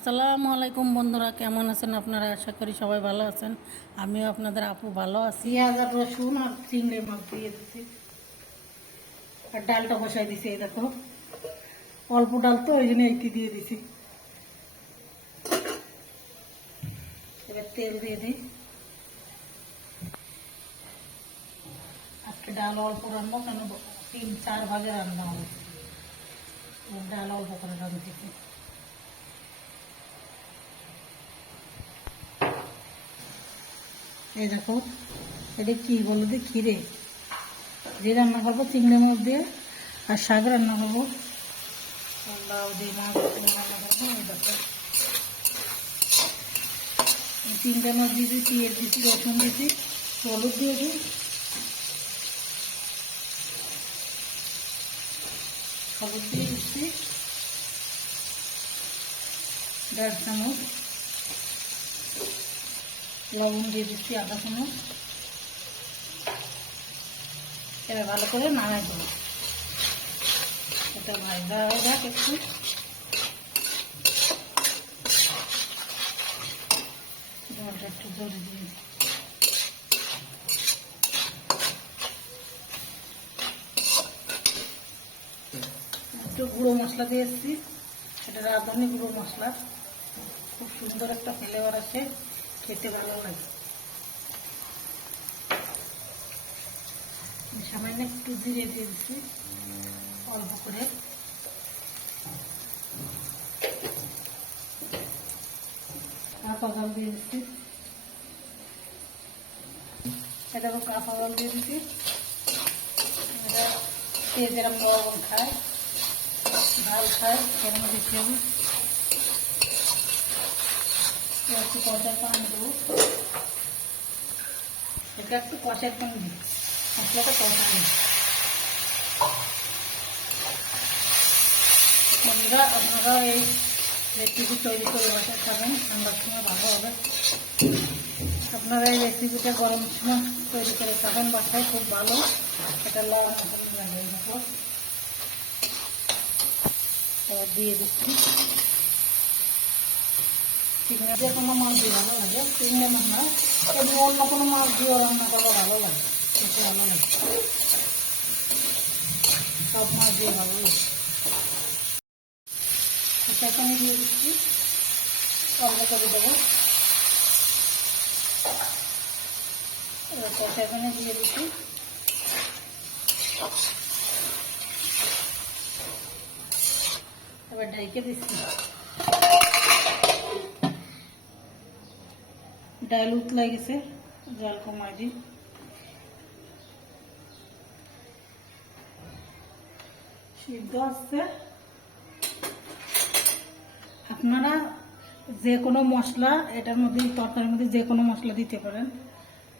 আসসালামু আলাইকুম বন্ধুরা, কেমন আছেন আপনারা? আশা করি সবাই ভালো আছেন। আমিও আপনাদের আপু ভালো আছি। পেঁয়াজ আর রসুন আর চিংড়ি মাছ দিয়ে দিচ্ছি, আর ডালটা বসাই দিছি। এই দেখো, অল্প ডাল তো ওই জন্য এইটি দিয়ে দিছি। এবার তেল দিয়ে দিই। আজকে ডাল অল্প রান্না, কেন 3-4 ভাগে রান্না হবে। ডাল অল্প করে রান্নতেছি। এই দেখো, এটা কি বলো দি, খিরে দিয়ে রান্না করবো চিংড়ি মাছ দিয়ে, আর শাক রান্না করবো লাউ দিয়ে, মাছ রান্না করবো। এই দেখো, চিংড়ি মাছ দিয়েছি, পেঁয়াজ দিয়েছি, রসুন দিয়েছি, হলুদ দিয়েছি, হলুদ দিয়ে দিচ্ছি 1.5 চামচ, লবণ দিয়ে দিচ্ছি 1/2 চামচ। এবার ভালো করে নাড়াই দেবো। এটা ভাজা হয়ে যাক একটু। জলটা একটু জল দিয়ে একটু গুঁড়ো মশলা দিয়ে এসেছি, এটা রাঁধুনি গুঁড়ো মশলা, খুব সুন্দর একটা ফ্লেভার আছে, খেতে ভালো লাগে। সামান্য একটু জিরে দিয়ে দিচ্ছি অল্প করে। কাঁচা জল দিয়ে দিচ্ছি, এটা কাঁচা জল দিয়ে দিচ্ছি। এটা কে যেরকম লবণ খায়, ঝাল খায়, সেরকম দিতে হবে। একটু কষার পানি দেবো, এটা একটু কষার পানি দিই, মশলাটা কষানো। বন্ধুরা, আপনারা এই রেসিপি তৈরি করে বাসায় খাবেন, ঠান্ডার সময় ভালো হবে। আপনারা এই রেসিপিটা গরম সময় তৈরি করে খাবেন বাসায়, খুব ভালো। এটা লবণ লাগে দেখো। এবার দিয়ে দিচ্ছি চিংড়ি, যে কোনো মাছ দিয়ে ভালো লাগে, চিংড়ি মাছ না, এমনি অন্য কোনো মাছ দিয়েও রান্না করলে ভালো লাগে, খেতে ভালো লাগে। সব মাছ দিয়ে ভালো লাগে। সেখানে দিয়ে দিচ্ছি, অল্প করে দেবো। সেখানে দিয়ে দিচ্ছি এবার ডাইকে দিচ্ছি। ডাল উতলাই গেছে, জল কমাই দিই। সিদ্ধ আসছে। আপনারা যে কোনো মশলা এটার মধ্যে, তরকারির মধ্যে যে কোনো মশলা দিতে পারেন।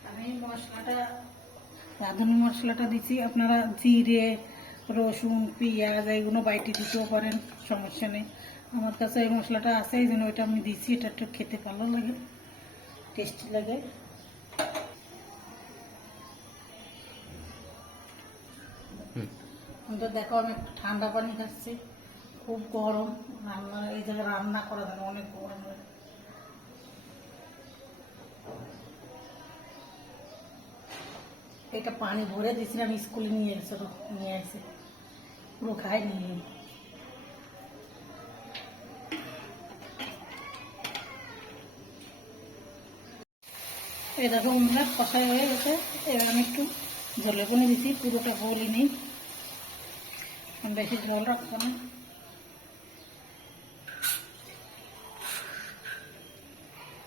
আমি মশলাটা, রাঁধুনি মশলাটা দিচ্ছি। আপনারা জিরে, রসুন, পেঁয়াজ এগুলো বাইটে দিতেও পারেন, সমস্যা নেই। আমার কাছে এই মশলাটা আছে, এই জন্য ওইটা আমি দিচ্ছি। এটা একটু খেতে ভালো লাগে, টেস্টি লাগে। কিন্তু দেখো, আমি ঠান্ডা পানি খাচ্ছি, খুব গরম। রান্না এই জায়গায় রান্না করা যায়, অনেক গরম লাগে। এটা পানি ভরে দিয়েছিলাম, স্কুলে নিয়ে আসে পুরো খাই নিয়ে। এই দেখো বন্ধুরা, কষাই হয়ে গেছে। এবার আমি একটু জলে পানি দিচ্ছি, পুরোটা বলি নেই, বেশি জল রাখবো না।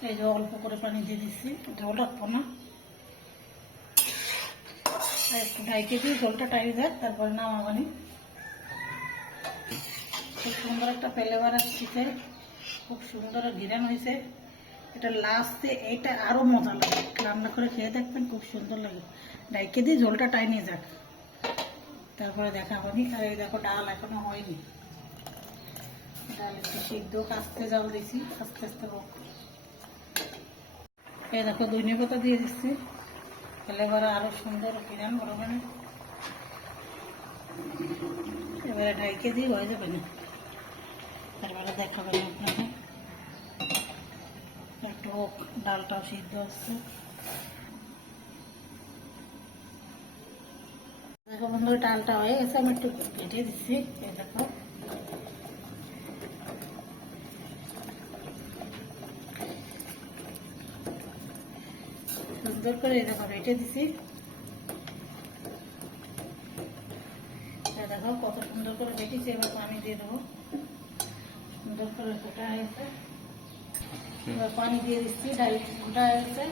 এই যে অল্প করে পানি দিয়ে দিচ্ছি, জল রাখবো না। একটু ঢাইকে দিয়ে জলটা টাইট যায়, তারপরে নামাবানি। খুব সুন্দর একটা ফ্লেভার আসছে, খুব সুন্দর ঘিরান হয়েছে। এটা লাস্টে এটা আরো মজা লাগে, রান্না করে খেয়ে দেখবেন, খুব সুন্দর লাগে। ঢাইকে দিয়ে জলটা টাইনে যাক, তারপরে দেখাবানি। আর এই দেখো, ডাল এখনো হয়নি, ডাল একটু সিদ্ধ, আস্তে জাল দিছি, আস্তে আস্তে হোক। এই দেখো, ধনে পাতা দিয়ে দিচ্ছি, ফ্লেভার আরো সুন্দর ঘিরান করবে না। এবারে ঢাইকে দিয়ে হয়ে যাবে না, তারপরে দেখাবেন আপনারা। হোক, ডালটাও সিদ্ধ হচ্ছে। দেখো বন্ধু, ডালটা হয়ে গেছে, আমি একটু ঘেটে দিচ্ছি। এই দেখো, সুন্দর করে এই দেখো রেটে দিছি। দেখো কত সুন্দর করে রেটেছি। এবার পানি দিয়ে দেবো। সুন্দর করে গোটা হয়েছে, এবার পানি দিয়ে দিচ্ছি। ডাল গোটা হয়েছে।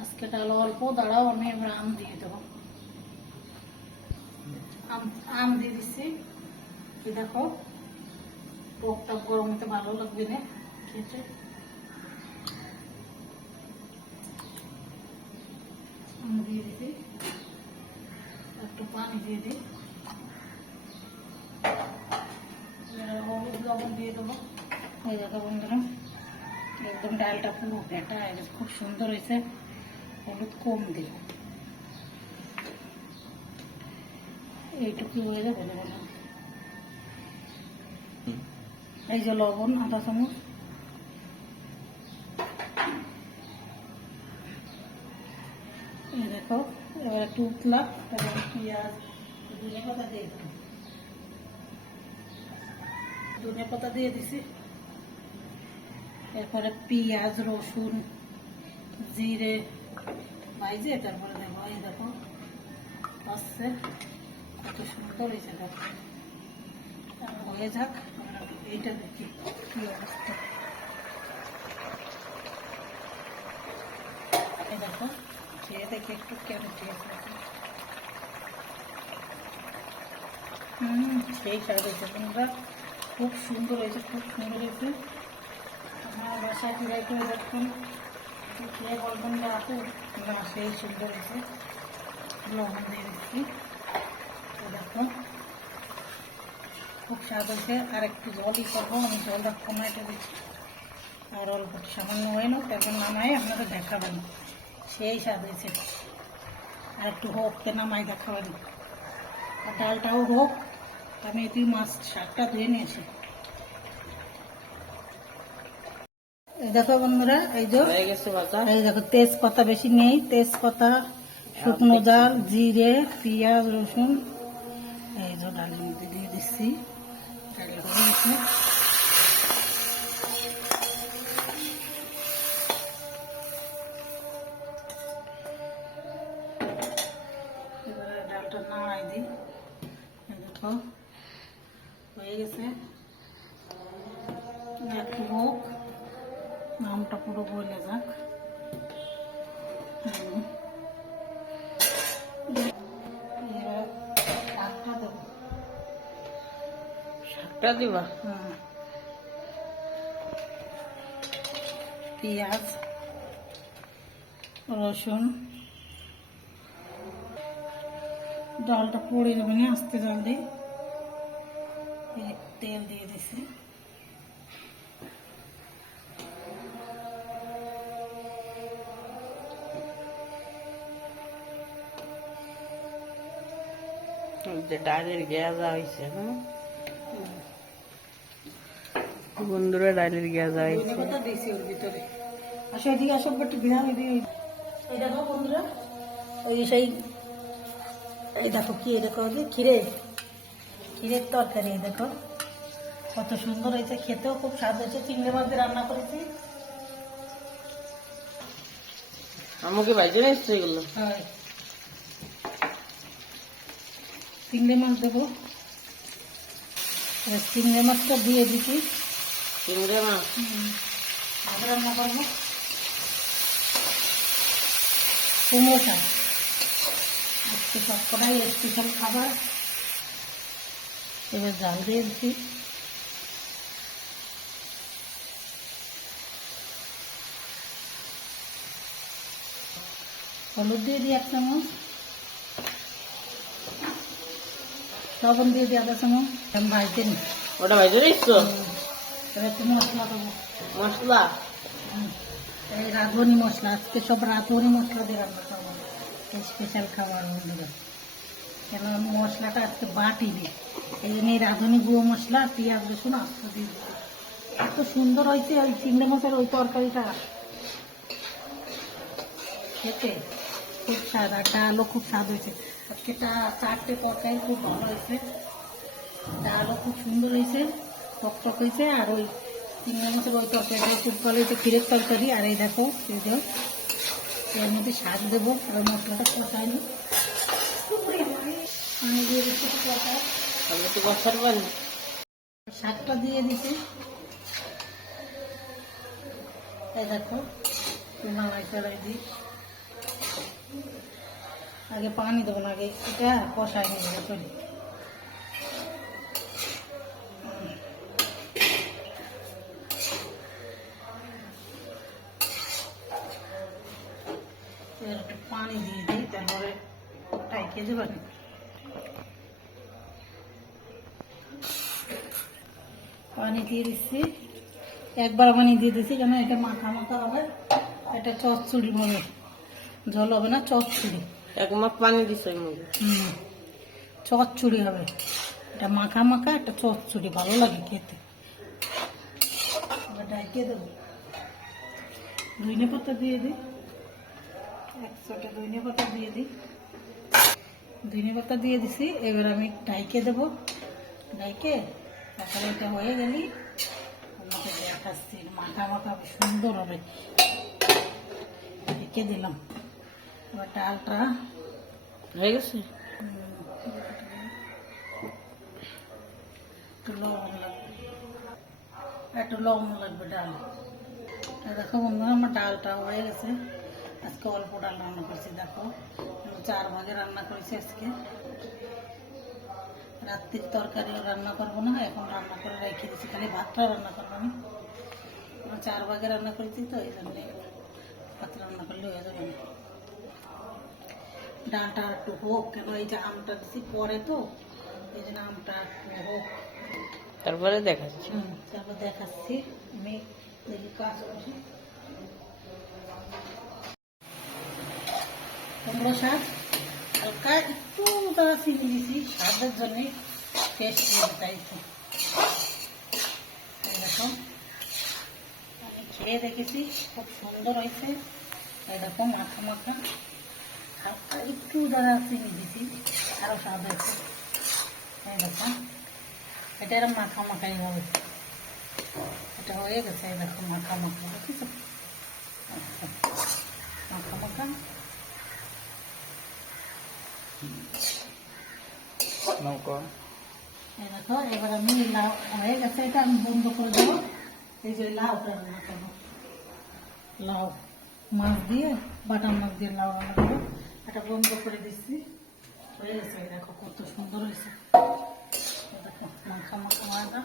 আজকে ডাল অল্প, দাঁড়াও আমি এবার আম দিয়ে দেবো। আম দিয়ে দিচ্ছি। দেখো টকটা গরম হতে ভালো লাগবে না খেতে। আম দিয়ে দিচ্ছি, একটু পানি দিয়ে দিই, হলুদ লবণ দিয়ে দেবো। ওই দেখো বন্ধুরা, একদম ডালটা পুরো ঘেটা খুব সুন্দর হয়েছে। হলুদ কম দিল, এইটুকু হয়ে যাবে না। এই যে লবণ আধা চামচ, এই দেখো। এবার একটু উতলা, এবার পেঁয়াজ, ধনে পাতা দিয়ে দেবো। ধনে পাতা দিয়ে দিছি। এরপরে পেঁয়াজ, রসুন, জিরে ভাইজে তারপরে দেবো। এই দেখো আসছে, কত সুন্দর হয়েছে। দেখো হয়ে যাক, এইটা দেখি কি অবস্থা। এই দেখো খেয়ে দেখি একটু কেমন টেস্ট আছে। সেই স্বাদ হয়েছে বন্ধুরা, খুব সুন্দর হয়েছে, খুব সুন্দর হয়েছে। আমার বাসায় ট্রাই করে দেখুন, খেয়ে বলবেন যে আপু না সেই সুন্দর হয়েছে। লবণ দিয়ে দিচ্ছি। দেখুন খুব স্বাদ হয়েছে। আর একটু জলই করবো, আমি জলটা কমাইতে দিচ্ছি। আর অল্প সামান্য হয় না, তারপর নামাই আপনাদের দেখাবেন। সেই স্বাদ হয়েছে। আর একটু হোক, নামাই দেখাবেন। আর ডালটাও হোক। আমি এটি মাছ শাকটা ধুয়ে নিয়েছি। এই দেখো বন্ধুরা, এই যে এই দেখো তেজপাতা বেশি নেই, তেজপাতা, শুকনো জাল, জিরে, পেঁয়াজ, রসুন এই যে ডালের মধ্যে দিয়ে দিচ্ছি। ডাল হয়ে গেছে। এবারে ডালটা নাড়াই দিই। দেখো হয়ে গেছে, একটু হোক, আমটা পুরো গলে যাক। শাকটা দেবো। শাকটা দিবা? পেঁয়াজ, রসুন, ডালটা পড়ে যাবে না, আস্তে জাল দিই। তেল দিয়ে দিছি। ডালের গেজা হয়েছে, বন্ধুরা ডালের গেজা হয়েছে। ওর ভিতরে আসো, এদিকে আসো, একটু বিহার। এই দেখো বন্ধুরা, ওই যে সেই এই দেখো কি দেখো, ক্ষীরের তরকারি। দেখো কত সুন্দর হয়েছে, খেতেও খুব স্বাদ হয়েছে। চিংড়ি মাছ দিয়ে রান্না করেছি। আমাকে ভাইজে এসছে এগুলো। হ্যাঁ, চিংড়ি মাছ দেবো। চিংড়ি মাছটা দিয়ে দিচ্ছি। চিংড়ি মাছ ভালো রান্না করবো। কুমড়ো শাক আজকে সবকটাই স্পেশাল খাবার। এবার জাল দিয়ে দিচ্ছি। হলুদ দিয়ে দিই 1 চামচ, লবণ দিয়ে দিই আধা চামচ। আমি ভাজতে নি, ওটা ভাজতে দিচ্ছো। এবার একটু মশলা দেবো। মশলা এই রাঁধুনি মশলা, আজকে সব রাঁধুনি মশলা দিয়ে রান্না করবো। স্পেশাল খাবার বন্ধুরা, কেন মশলাটা আজকে বাটি দিই। এই জন্য এই রাঁধুনি গুঁড়ো মশলা পেঁয়াজ রসুন আস্ত দিয়ে দিচ্ছি। এত সুন্দর হয়েছে ওই চিংড়ি মাছের ওই তরকারিটা খেতে, খুব স্বাদ। আর ডালও খুব স্বাদ হয়েছে আজকে। চারটে তরকারি খুব ভালো হয়েছে, ডালও খুব সুন্দর হয়েছে, টকটক হয়েছে। আর ওই চিংড়ি মাছের ওই তরকারিটা খুব ভালো হয়েছে, ক্ষীরের তরকারি। আর এই দেখো এই যে এর মধ্যে শাক দেবো, আর মশলাটা কষাই নি, পানি দিয়ে দিচ্ছি শাকটা দিয়ে দিচ্ছি। এই দেখো নামাই ফেলাই দিই, আগে পানি দেবো না, আগে এটা কষাই নিয়ে যাবো। চলি একটু পানি দিয়ে দিই, তারপরে টাইকে দেবেন। পানি দিয়ে দিচ্ছি, একবার পানি দিয়ে দিচ্ছি কেন এটা মাখা মাখা হবে, এটা চচ্চড়ি হবে, জল হবে না, চচ্চড়ি। এক মাপ পানি দিছে চচ্চড়ি হবে, এটা মাখা মাখা, একটা চচ্চড়ি ভালো লাগে খেতে। ডাইকে দেবো, ধনে পাতা দিয়ে দিই, 100টা ধনে পাতা দিয়ে দিই। ধনে পাতা দিয়ে দিছি, এবার আমি ডাইকে দেবো। ডাইকে তারপরে এটা হয়ে গেলি আমাকে দেখাচ্ছি, মাখা মাখা সুন্দর হবে। রেখে দিলাম, এবার ডালটা হয়ে গেছে। একটু লবণ লাগবে, একটু লবণ লাগবে ডাল। দেখো বন্ধুরা আমার ডালটা হয়ে গেছে। আজকে অল্প ডাল রান্না করছি, দেখো 4 ভাগে রান্না করেছি আজকে। রাত্রির তরকারিও রান্না করবো না, এখন রান্না করে রেখে দিচ্ছি, খালি ভাতটা রান্না করবো আমি। 4 ভাগে রান্না করেছি তো এই জন্যে ভাত রান্না করলে হয়ে যাবে না। ডালটা একটু হোক, কেন এই যে আমটা দিচ্ছি পরে তো, এই জন্য আমটা একটু হোক, তারপরে দেখাচ্ছি। তারপর দেখাচ্ছি। আমি দেখি কাজ করছি। কুমড়ো শাক হালকা একটু তারা চিনি দিয়েছি স্বাদের জন্য, টেস্ট চাইছি। এরকম আমি খেয়ে দেখেছি, খুব সুন্দর হয়েছে। এরকম মাখা মাখা, হালকা একটু দাদা চিনি দিয়েছি, আরও স্বাদ হয়েছে। এরকম এটা এরকম মাখা মাখাই হবে, এটা হয়ে গেছে। এরকম মাখা মাখা, ঠিক আছে, মাখা মাখা। দেখো এবার আমি লাউ হয়ে গেছে, এটা আমি বন্ধ করে দেবো। এই যে লাউটা রান্না করবো, লাউ মাছ দিয়ে, বাটার মাছ দিয়ে লাউ রান্না করবো। এটা বন্ধ করে দিচ্ছি, হয়ে গেছে। দেখো কত সুন্দর হয়েছে, দেখো মাখা মাখা মাখা,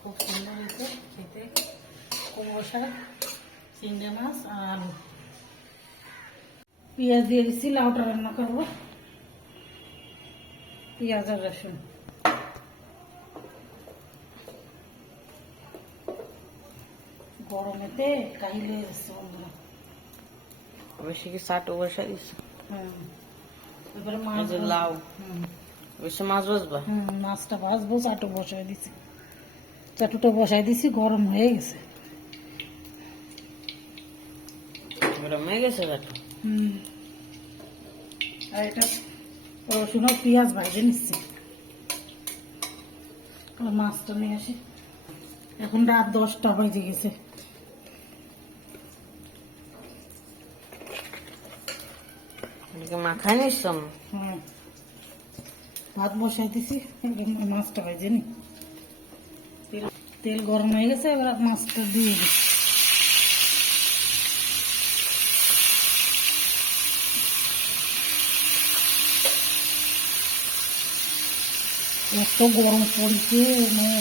খুব সুন্দর হয়েছে খেতে। কুমড়ো শাক, চিংড়ি মাছ আর আলু, পেঁয়াজ দিয়ে দিচ্ছি। লাউটা রান্না করবো, পেঁয়াজ আর রসুন। গরমেতে কাহিলে এসছে বন্ধুরা, বেশি কি চাটু বসা দিচ্ছে। এবারে মাছ লাউ, বেশি মাছ বসবা। মাছটা ভাজবো, চাটু বসাই দিছি, চাটুটা বসাই দিছি, গরম হয়ে গেছে। গরম হয়ে গেছে চাটু। আর এটা রসুন আর পেঁয়াজ ভাজে নিচ্ছি। মাছটা নিয়ে আসি, এখন রাত 10টা বেজে গেছে। মাখাই নিস, ভাত বসাই দিছি, মাছটা ভাজে নি। তেল গরম হয়ে গেছে, এবার মাছটা দিয়ে দিই। এত গরম পড়ছে, মানে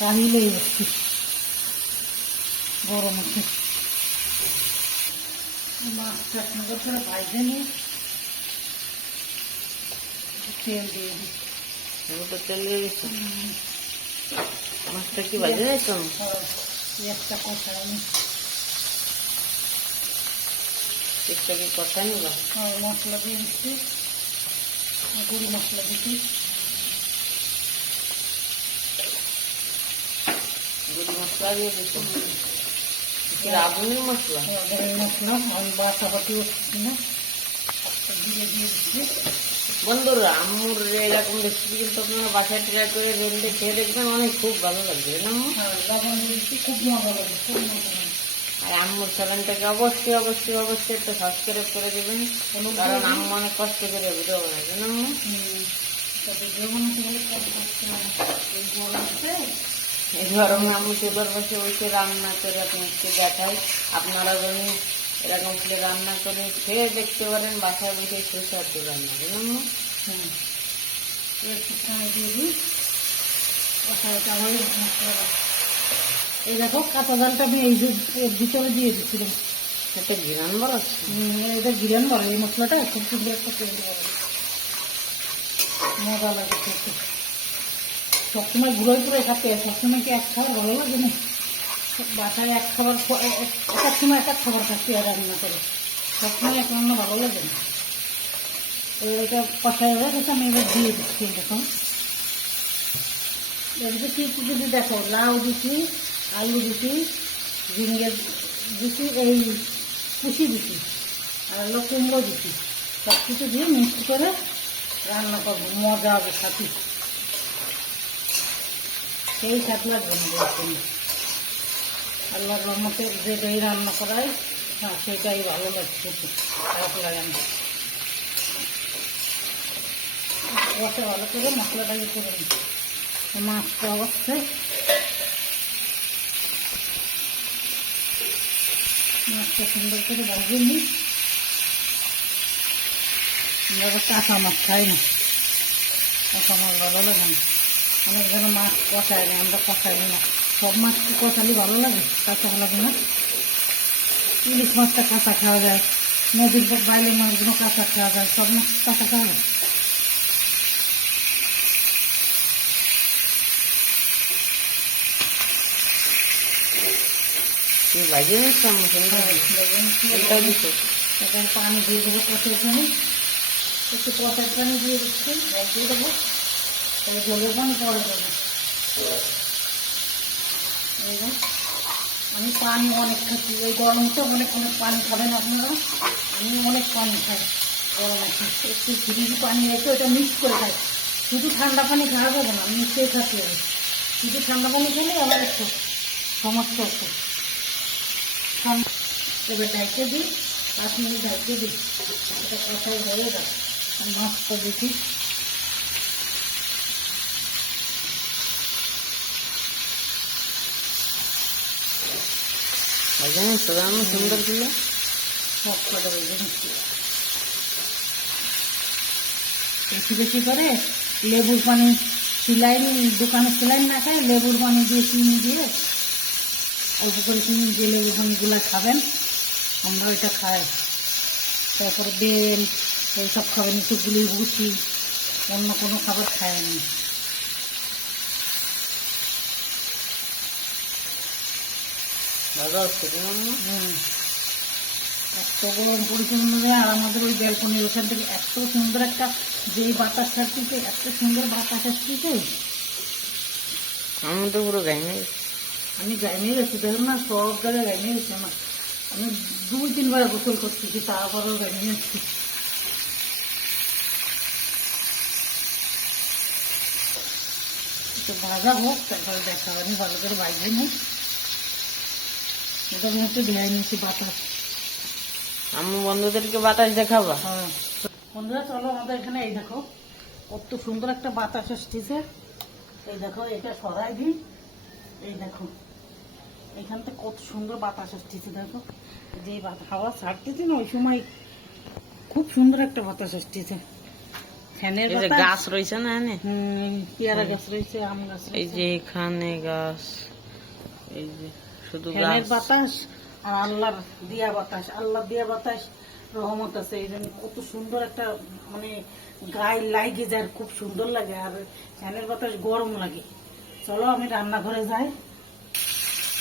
কাহিলে যাচ্ছে গরম আছে। মাছটা সুন্দর করে ভাজে নিয়ে তেল দিয়ে দিই। তেল দিয়ে দিচ্ছি, মাছটা কি ভাজে নিস? পেঁয়াজটা কষাই নি, পেঁয়াজটা কি কষাই নিব? মশলা দিয়ে দিচ্ছি, গুঁড়ি মশলা দিচ্ছি। মশলা দিয়ে দিচ্ছ, রাঁধুনি মশলা। রাঁধুনি মশলা আমি বাটা বাটি উঠছি না, একটা জিরে দিয়ে দিচ্ছি। বন্ধুরা, আম্মুর এরকম রেসিপি কিন্তু আপনারা বাসায় ট্রাই করে রেঁধে খেয়ে দেখবেন, অনেক খুব ভালো লাগবে না আম্মু? হ্যাঁ, লবণ দিয়েছি, খুব মজা লাগে, খুব মজা লাগে। আর আম্মুর চ্যানেলটাকে অবশ্যই অবশ্যই অবশ্যই একটা সাবস্ক্রাইব করে দেবেন, কারণ আম্মু অনেক কষ্ট করে ভিডিও বানায়, তাই না আম্মু? তবে যেমন করে কাজ করতে হবে, এই গরমে এই গরমে আম্মু চুলার পাশে বসে রান্না করে আপনাকে দেখায়। আপনারা যদি এরকম করে রান্না করে খেয়ে দেখতে পারেন, বাসায় বসে সুস্বাদু রান্না, তাই না আম্মু? একটু সময় দিয়ে দিই, কষাটা হয়ে মশলাটা। এই দেখো কাঁচা জালটা আমি এই যে এর ভিতরে দিয়ে দিচ্ছিলাম। এটা ঘিরান বড়াচ্ছে। এটা গিরান বলে, এই মশলাটা খুব সুন্দর একটা তৈরি করে, মজা লাগে খেতে। সবসময় ঘুরে ঘুরে খাতে সবসময় কি এক খাবার ভালো লাগে না? বাসায় এক খাবার এক সময় এক খাবার খাচ্ছি আর রান্না করে, সবসময় এক রান্না ভালো লাগে না। এবার এটা কষাই হয়ে গেছে, আমি এবার দিয়ে দিচ্ছি। দেখুন এদিকে কী কী যদি দেখো, লাউ দিচ্ছি, আলু দিচ্ছি, ঝিঙ্গে দিচ্ছি, এই কুচি দিচ্ছি, আর হলো কুমড়ো দিচ্ছি। সব কিছু দিয়ে মিক্স করে রান্না করবো, মজা হবে সাথে, সেই সাথে লাগবে না। আল্লাহর রহমতে যেটাই রান্না করাই, হ্যাঁ সেটাই ভালো লাগছে, খারাপ লাগে না। কষে ভালো করে মশলাটা ইয়ে করে নিই, মাছটা অবশ্যই মাছটা সুন্দর করে ভাজে নিই। আমরা কাঁচা মাছ খাই না, কাঁচা মাছ ভালো লাগে না। অনেক যেন মাছ কষায় না, আমরা কষাই না। সব মাছ কি কষালি ভালো লাগে? কাঁচা লাগে না। ইলিশ মাছটা কাঁচা খাওয়া যায়, নদীর বাইরে মাছগুলো কাঁচা খাওয়া যায়, সব মাছ কাঁচা খাওয়া যায়। ভাজি নিচ্ছি আম্মু, এটা দিচ্ছ? এখন পানি দিয়ে দেবো, কষের পানি, একটু কষের পানি দিয়ে দিচ্ছি, দিয়ে দেবো, তাহলে জলের পানি পরে দেবো। আমি পানি অনেক খাচ্ছি, এই গরমটা অনেক অনেক পানি খাবেন আপনারা। আমি অনেক পানি খাই গরমে, একটু ফ্রিজে পানি রেখে ওটা মিক্স করে খাই। শুধু ঠান্ডা পানি খাওয়া যাবে না, মিক্সে খাতে হবে। শুধু ঠান্ডা পানি খেলে আমার একটু সমস্যা হচ্ছে। এবার ঢাইকে দিই, 5 মিনিট ঢাইকে দিই, এটা কষাই হয়ে যাবে। মাছটা দেখি, ভাজি নিচ্ছ আম্মু সুন্দর ছিল। মশলাটা ভেজে নিচ্ছি। বেশি বেশি করে লেবুর পানি, সিলাইন দোকানে সিলাইন না খায়, লেবুর পানি দিয়ে চিনি দিয়ে, অল্প করে চিনি দিয়ে লেবুর পানিগুলো খাবেন, আমরা এটা খাই। তারপরে বেল এইসব খাবেন, একটু গুলি ভুসি, অন্য কোনো খাবার খায় না। ভালো হচ্ছে কি আম্মু? এত গরম পরিচন্ন, আর আমাদের ওই ব্যালকনির ওখান থেকে এত সুন্দর একটা, যেই বাতাস ছাড়তেছে, এত সুন্দর বাতাস আসতেছে। আমি তো পুরো গাইমে গেছি। আমি গাইমে গেছি, দেখুন না, সব জায়গায় গাইমে গেছি আমার। আমি 2-3 বার গোসল করতেছি, তারপরেও গাইমে যাচ্ছি। একটু ভাজা হোক, তারপরে দেখা, আমি ভালো করে ভাজবো না। এটা আমি একটু ধেয়ে নিয়েছি বাতাস। আম্মু বন্ধুদেরকে বাতাস দেখাবা? হ্যাঁ বন্ধুরা, চলো আমাদের এখানে এই দেখো কত সুন্দর একটা বাতাস আসতেছে। এই দেখো, এটা সরাই দিই, এই দেখো এখান থেকে কত সুন্দর বাতাস আসতেছে। দেখো যে হাওয়া ছাড়তেছে না, ওই সময় খুব সুন্দর একটা বাতাস আসতেছে। ফ্যানের বাতাস। গাছ রয়েছে না এনে? পেয়ারা গাছ রয়েছে, আম গাছ এই রয়েছে। যে এখানে গাছ, এই যে শুধু ফ্যানের গাছ। বাতাস আর আল্লাহর দিয়া বাতাস, আল্লাহ দিয়া বাতাস রহমত আছে। এই জন্য কত সুন্দর একটা, মানে গায়ে লাগে যায়, খুব সুন্দর লাগে। আর ফ্যানের বাতাস গরম লাগে। চলো আমি রান্নাঘরে যাই।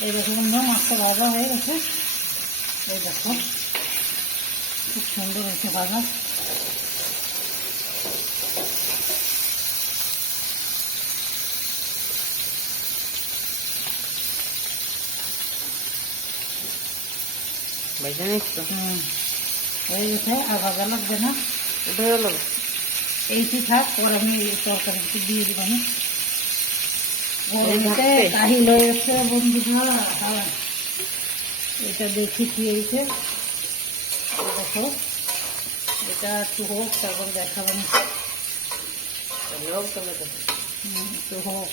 এই দেখো বন্ধু, মাছটা ভাজা হয়ে গেছে। এই দেখো খুব সুন্দর হয়েছে ভাজা। ভাইজা নিস তো হয়ে গেছে, আর ভাজা লাগবে না। উঠে গেল। এইটি থাক, পরে আমি এই তরকারি একটু দিয়ে দিব। আমি এই গরমতে ভাতে? কাহিল হয়ে গেছে বন্ধুরা। হ্যাঁ, এটা দেখি কি হয়েছে। এই দেখো, এটা একটু হোক, তারপর দেখাবেন। লোক তবে তো একটু হোক,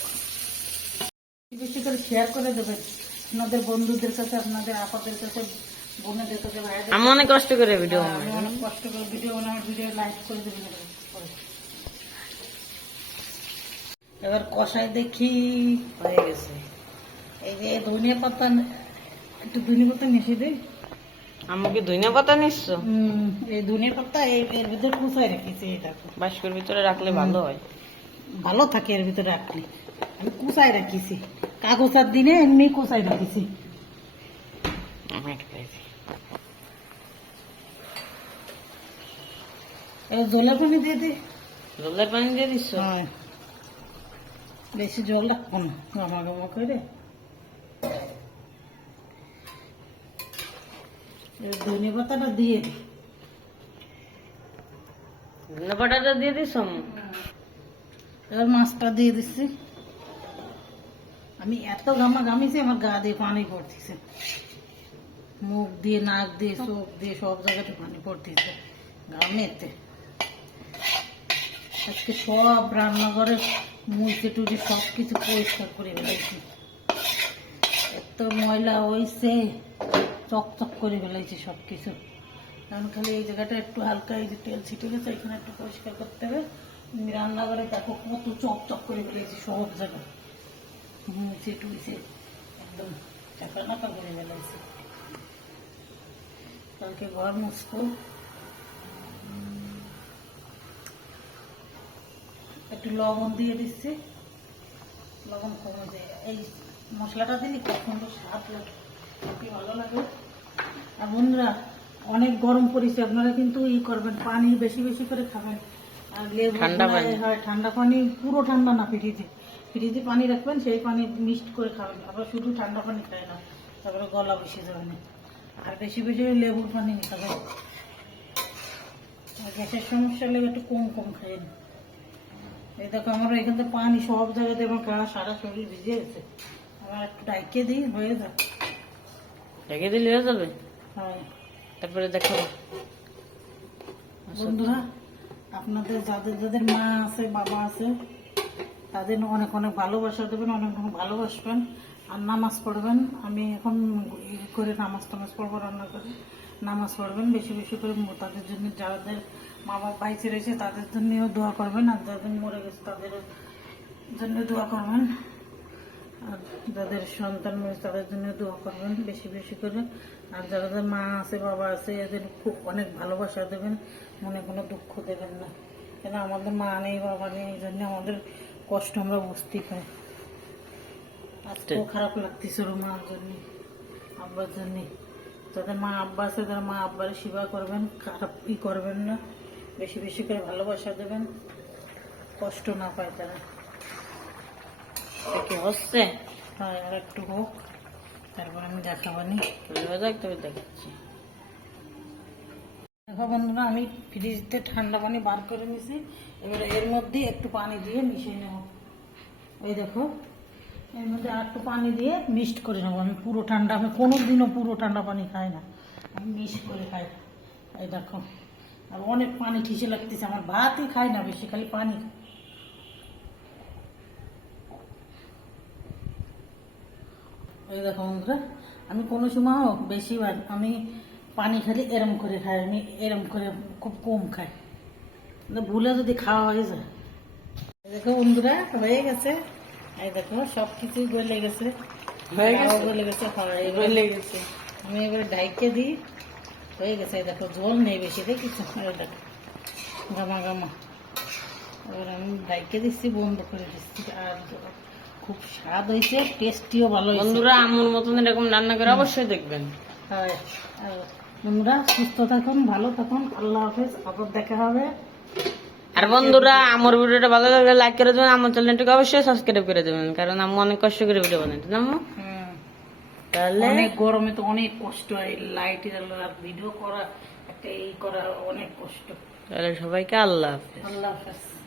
বেশি করে শেয়ার করে দেবেন আপনাদের বন্ধুদের কাছে, আপনাদের আপাদের কাছে, বোনেদের কাছে, ভাইদের আমি অনেক কষ্ট করে ভিডিও কাছে। বানাই আমি অনেক কষ্ট করে ভিডিও বানাই, ভিডিও লাইক করে দেবেন। এবার কষাই দেখি হয়ে গেছে। এই যে ধনিয়া পাতা, একটু ধনিয়া পাতা মিশিয়ে দিই। আমাকে ধনিয়া পাতা নিচ্ছ? এই ধনিয়া পাতা এর ভিতরে কুচাই রেখেছি। এটা বাস্কের ভিতরে রাখলে ভালো হয়। ভালো থাকে এর ভিতরে রাখলে। আমি কুচাই রাখিছি, কাগজার দিনে এমনি কুচাই রাখিছি। আমি একটা খাইছি। এবার জলের পানি দিয়ে দিই। জলের পানি দিয়ে দিচ্ছ? হ্যাঁ, বেশি জল রাখবো না, গামা গামা করে। এবার ধনিয়া পাতাটা দিয়ে দিই। ধনিয়া পাতাটা দিয়ে দিচ্ছ? এবার মাছটা দিয়ে দিচ্ছি। আমি এত গামা গামিছি, আমার গা দিয়ে পানি পড়তেছে, মুখ দিয়ে, নাক দিয়ে, চোখ দিয়ে, সব জায়গাতে পানি পড়তেছে গামেতে। আজকে সব রান্নাঘরে মুছে টুচে সব কিছু পরিষ্কার করে ফেলেছি। এত ময়লা হয়েছে, চকচক করে ফেলেছি সব কিছু। কারণ খালি এই জায়গাটা একটু হালকা, এই যে তেল ছিটে গেছে, এখানে একটু পরিষ্কার করতে হবে। রান্নাঘরে দেখো কত চকচক করে ফেলেছি সব জায়গা, মুছে টুছে একদম চাকা নাকা করে ফেলেছি। কালকে ঘর মুছবো। একটু লবণ দিয়ে দিচ্ছি, লবণ কমে যায়। এই মশলাটা দিলে খুব সুন্দর স্বাদ লাগে, কি ভালো লাগে। আর বন্ধুরা, অনেক গরম পড়েছে, আপনারা কিন্তু করবেন, পানি বেশি বেশি করে খাবেন। আর লেবু ঠান্ডা পানি। হয়, ঠান্ডা পানি, পুরো ঠান্ডা না, ফ্রিজে ফ্রিজে পানি রাখবেন, সেই পানি মিক্সড করে খাবেন। আবার শুধু ঠান্ডা পানি খায় না, তারপরে গলা বসে যাবে না। আর বেশি বেশি লেবুর পানি খাবেন। আর গ্যাসের সমস্যা হলে একটু কম কম খাবেন। এই দেখো, আমার এখান থেকে পানি সব জায়গাতে, আমার গা সারা শরীর ভিজে গেছে। আমার একটু ডাইকে দিই, হয়ে যাক। ঢেকে দিলে হয়ে যাবে? হয়। তারপরে দেখো বন্ধুরা, আপনাদের যাদের যাদের মা আছে, বাবা আছে, তাদের অনেক অনেক ভালোবাসা দেবেন, অনেক অনেক ভালোবাসবেন। আর নামাজ পড়বেন। আমি এখন করে নামাজ টামাজ পড়বো, রান্না করে নামাজ পড়বেন বেশি বেশি করে। তাদের জন্য, যাদের মা বাবা বাইচে রয়েছে তাদের জন্যও দোয়া করবেন, আর যাদের মরে গেছে তাদের জন্য দোয়া করবেন, আর যাদের সন্তান রয়েছে তাদের জন্য দোয়া করবেন বেশি বেশি করে। আর যাদের মা আছে, বাবা আছে, এদের খুব অনেক ভালোবাসা দেবেন, মনে কোনো দুঃখ দেবেন না। কেন আমাদের মা নেই, বাবা নেই, এই জন্য আমাদের কষ্ট আমরা বুঝতেই পাই। আজকেও খারাপ লাগতেছে ওর মার জন্য, আব্বার জন্য। যাদের মা আব্বা আছে তারা মা আব্বার সেবা করবেন, খারাপ করবেন না, বেশি বেশি করে ভালোবাসা দেবেন, কষ্ট না পায় তারা। কি হচ্ছে? হ্যাঁ, আর একটু হোক, তারপর আমি দেখাবানি। তবে দেখাচ্ছি। দেখো বন্ধুরা, আমি ফ্রিজতে ঠান্ডা পানি বার করে নিয়েছি। এবারে এর মধ্যে একটু পানি দিয়ে মিশিয়ে নেব। ওই দেখো, এর মধ্যে আর একটু পানি দিয়ে মিক্সড করে নেবো। আমি পুরো ঠান্ডা, আমি কোনোদিনও পুরো ঠান্ডা পানি খাই না, আমি মিক্স করে খাই। এই দেখো, আর অনেক পানি ঠিসে লাগতেছে, আমার ভাতই খাই না বেশি, খালি পানি। এই দেখো বন্ধুরা, আমি কোনো সময় বেশি আমি পানি খালি এরম করে খাই, আমি এরম করে খুব কম খাই, ভুলে যদি খাওয়া হয়ে যায়। এই দেখো বন্ধুরা, হয়ে গেছে। এই দেখো, সব কিছুই গলে গেছে, গলে গেছে, গলে গেছে। আমি এবার ঢাইকে দিই, হয়ে গেছে। এই দেখো, ঝোল নেই বেশি, দেখেছো? দেখো গামা গামা। এবার আমি ঢাইকে দিচ্ছি, বন্ধ করে দিচ্ছি। আর খুব স্বাদ হয়েছে, টেস্টিও ভালো হয়েছে। বন্ধুরা, আমার মতন এরকম রান্না করে অবশ্যই দেখবেন। হয়। আর বন্ধুরা, সুস্থ থাকুন, ভালো থাকুন, আল্লাহ হাফেজ, আবার দেখা হবে। আর বন্ধুরা, আমার ভিডিওটা ভালো লাগলে লাইক করে দেবেন, আমার চ্যানেলটাকে অবশ্যই সাবস্ক্রাইব করে দেবেন, কারণ আমি অনেক কষ্ট করে ভিডিও বানাই, তাই না আম্মু? হুম। তাহলে অনেক গরমে তো অনেক কষ্ট হয়, লাইটের আর ভিডিও করা, একটা এই করা অনেক কষ্ট। তাহলে সবাইকে আল্লাহ হাফেজ। আল্লাহ হাফেজ।